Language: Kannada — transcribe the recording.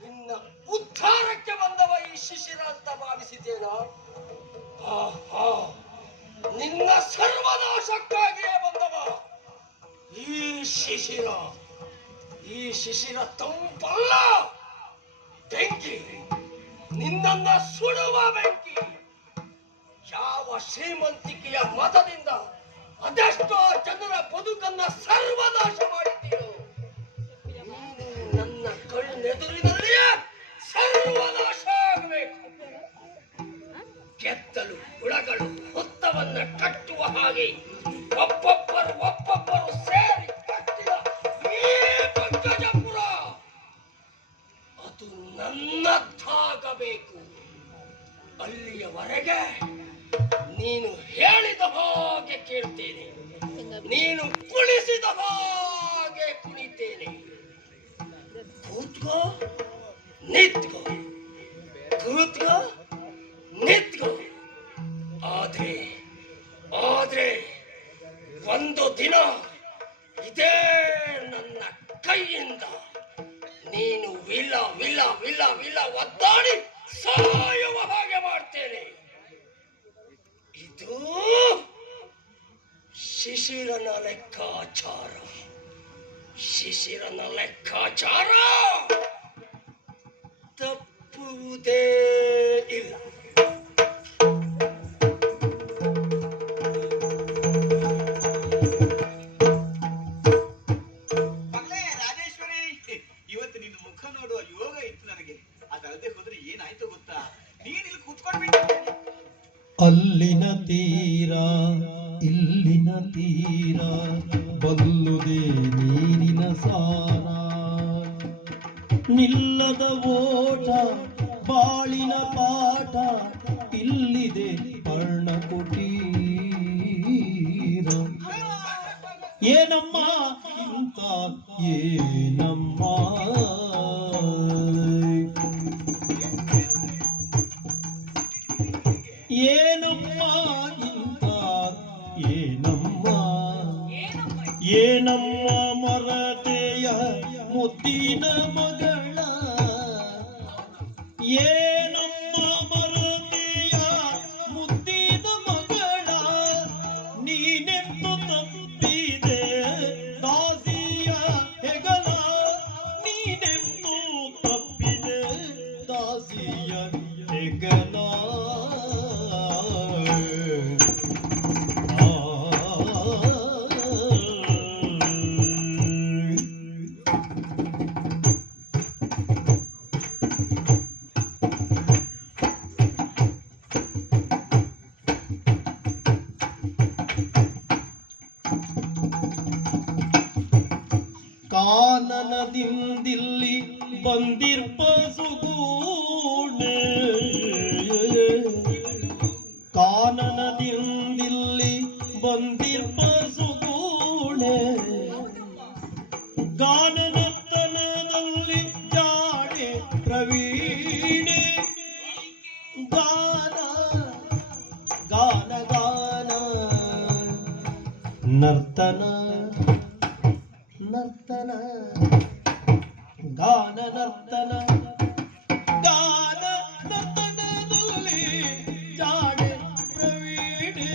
ನಿನ್ನ ಉದ್ಧಾರಕ್ಕೆ ಬಂದವ ಈ ಶಿಶಿರ ಅಂತ ಭಾವಿಸಿದ್ದೇನ? ನಿನ್ನ ಸರ್ವನಾಶಕ್ಕಾಗಿಯೇ ಬಂದವ ಈ ಶಿಶಿರ. ಈ ಶಿಶಿರ ತಂಪಲ್ಲ. ಬೆಂಕಿ. ನಿನ್ನನ್ನ ಸುಡುವ ಬೆಂಕಿ. ಯಾವ ಶ್ರೀಮಂತಿಕೆಯ ಮತದಿಂದ ಒಬ್ಬೊಬ್ಬರು ಒಬ್ಬೊಬ್ಬರು ಸೇರಿ ಕಟ್ಟಿದ ಅದು ನನ್ನದ್ದಾಗಬೇಕು. ಅಲ್ಲಿಯವರೆಗೆ ನೀನು ಹೇಳಿದ ಹಾಗೆ ಕೇಳ್ತೇನೆ. ನೀನು ಕುಣಿಸಿದ ಹಾಗೆ ಕುಣಿತೇನೆ. ಕೂತ್ಕೋ, ನಿತ್ಕೋ. ಕೂತ್ಕೋ, ನಿತ್ಕೋ. ಆದ್ರೆ ಒಂದು ದಿನ ಇದೇ ನನ್ನ ಕೈಯಿಂದ ನೀನು ವಿಲ ವಿಲ ವಿಲ ವಿಲ ಒದ್ದಾಡಿ ಸಾಯುವ ಹಾಗೆ ಮಾಡ್ತೇನೆ. ಇದು ಶಿಶಿರನ ಲೆಕ್ಕಾಚಾರ. ಶಿಶಿರನ ಲೆಕ್ಕಾಚಾರ ತಪ್ಪುವುದೇ ಅಲ್ಲಿನ ತೀರ, ಇಲ್ಲಿನ ತೀರ, ಬಲ್ಲುದೇ ನೀರಿನ ಸಾರ. ನಿಲ್ಲದ ಓಟ, ಬಾಳಿನ ಪಾಠ, ಇಲ್ಲಿದೆ ಪರ್ಣ ಕುಟೀರ. ಏನಮ್ಮ ಇಂತ ಏನಮ್ಮ? ಏನಮ್ಮ ಇಂತ ಏನಮ್ಮ? ಏನಮ್ಮ? ಮರತೆಯ ಮುತ್ತಿನ ಮಗಳ? ಏನಮ್ಮ ಕಾನನದಿಂದಿಲ್ಲಿ ಬಂದಿರ್ಪ ಸುಗೂಣೆ. ಕಾನನದಿಂದಿಲ್ಲಿ ಬಂದಿರ್ಪ ಸುಗೂಣೆ. ಗಾನನರ್ತನದಲ್ಲಿ ಜಾಡೆ ಪ್ರವೀಣೆ. ಗಾನ ಗಾನ ಗಾನ. ನರ್ತನ ನರ್ತನ ಗಾನ ನರ್ತನ ಗಾನ ನರ್ತನದಲ್ಲಿ ಜಾಡೆ ಪ್ರವೀಣೆ.